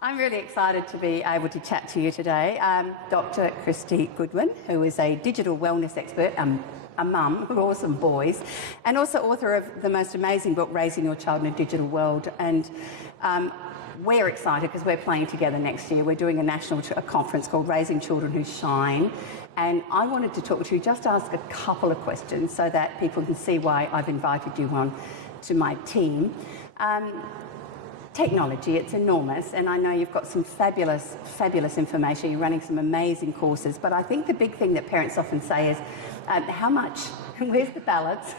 I'm really excited to be able to chat to you today. Dr Kristy Goodwin, who is a digital wellness expert, a mum of awesome boys, and also author of the most amazing book, Raising Your Child in a Digital World. And we're excited because we're playing together next year. We're doing a national conference called Raising Children Who Shine. And I wanted to talk to you, just ask a couple of questions so that people can see why I've invited you on to my team. Technology, it's enormous, and I know you've got some fabulous information. You're running some amazing courses, but I think the big thing that parents often say is how much, where's the balance?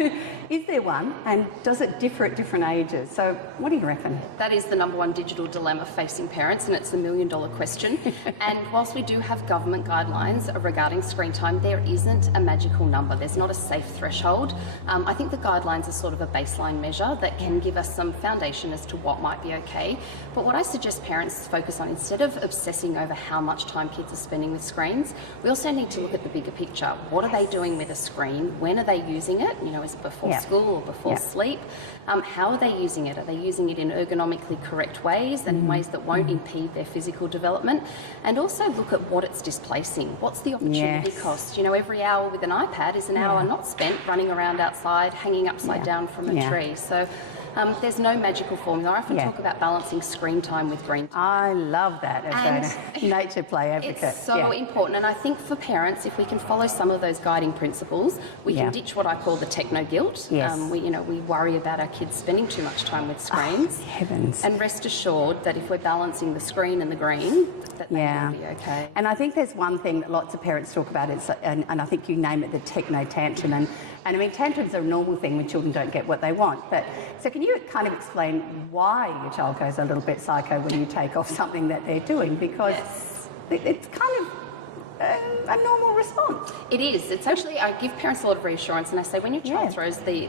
Is there one, and does it differ at different ages? So what do you reckon? That is the number one digital dilemma facing parents, and it's the million-dollar question. And whilst we do have government guidelines regarding screen time, there isn't a magical number. There's not a safe threshold. I think the guidelines are sort of a baseline measure that can give us some foundation as to what might be okay. But what I suggest parents focus on, instead of obsessing over how much time kids are spending with screens, we also need to look at the bigger picture. What are they doing with a screen? When are they using it? You know, is it before school or before sleep? How are they using it? Are they using it in ergonomically correct ways and in ways that won't impede their physical development? And also look at what it's displacing. What's the opportunity cost? You know, every hour with an iPad is an hour not spent running around outside, hanging upside down from a tree. So there's no magical formula. I often talk about balancing screen time with green time. I love that as a nature play advocate. It's so important, and I think for parents, if we can follow some of those guiding principles, we can ditch what I call the techno guilt. We worry about our kids spending too much time with screens. Heavens. And rest assured that if we're balancing the screen and the green, that they will be okay. And I think there's one thing that lots of parents talk about, and I think you name it the techno-tantrum. And I mean, tantrums are a normal thing when children don't get what they want. But so can you kind of explain why your child goes a little bit psycho when you take off something that they're doing? Because it's kind of a normal response. It is. It's actually, I give parents a lot of reassurance, and I say when your child throws the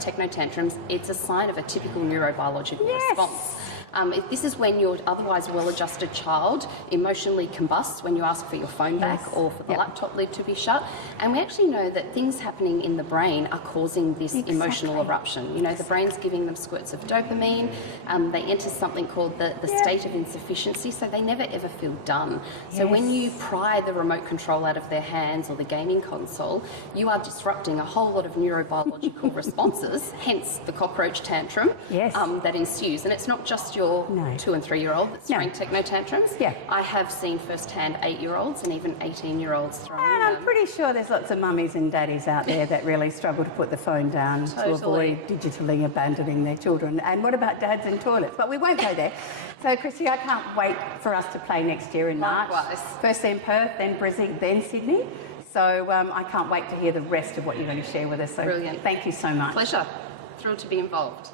techno-tantrums, it's a sign of a typical neurobiological response. This is when your otherwise well-adjusted child emotionally combusts when you ask for your phone back or for the laptop lid to be shut. And we actually know that things happening in the brain are causing this emotional eruption. You know, the brain's giving them squirts of dopamine. They enter something called the state of insufficiency, so they never ever feel done. So when you pry the remote control out of their hands or the gaming console, you are disrupting a whole lot of neurobiological responses, hence the cockroach tantrum that ensues. And it's not just your 2 and 3-year-old that's throwing techno-tantrums. I have seen firsthand 8-year-olds and even 18-year-olds throwing them. And I'm pretty sure there's lots of mummies and daddies out there that really struggle to put the phone down to avoid digitally abandoning their children. And what about dads in toilets? But we won't go there. So, Kristy, I can't wait for us to play next year in March. First in Perth, then Brisbane, then Sydney. So I can't wait to hear the rest of what you're going to share with us. So brilliant. Thank you so much. Pleasure. Thrilled to be involved.